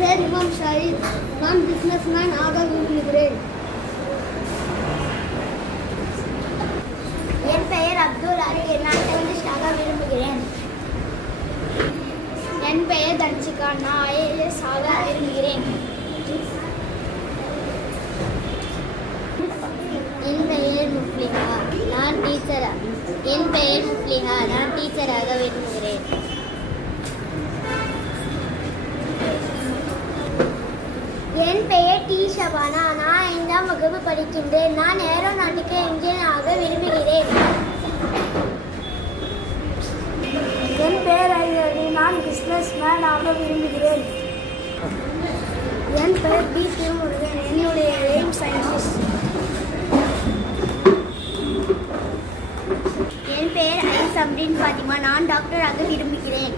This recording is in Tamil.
பேர் இமாம் ஷாஹித். நான் பிஸ்னஸ்மேன் ஆக விரும்புகிறேன். என் பெயர் அப்துல் அலி. நான் டென்னிஸ்ட் ஆக விரும்புகிறேன். என் பெயர் தன்சிகா. நான் ஐஏஎஸ் ஆக விரும்புகிறேன். என் பெயர் முஃப்லிஹா. நான் டீச்சராக விரும்புகிறேன். என் பெயர் டி ஷபானா. நான் 5ஆம் வகுப்பு படிக்கின்றேன். நான் ஏரோநாட்டிக்கல் இன்ஜினியர் ஆக விரும்புகிறேன். என் பெயர் ஐயடி. நான் பிஸ்னஸ்மேன் ஆக விரும்புகிறேன். என் பெயர் பி திருமுருகன். என்னுடைய எய்ம் சயின்டிஸ்ட். என் பெயர் ஐ சம்ரீன் ஃபாத்திமா. நான் டாக்டர் ஆக விரும்புகிறேன்.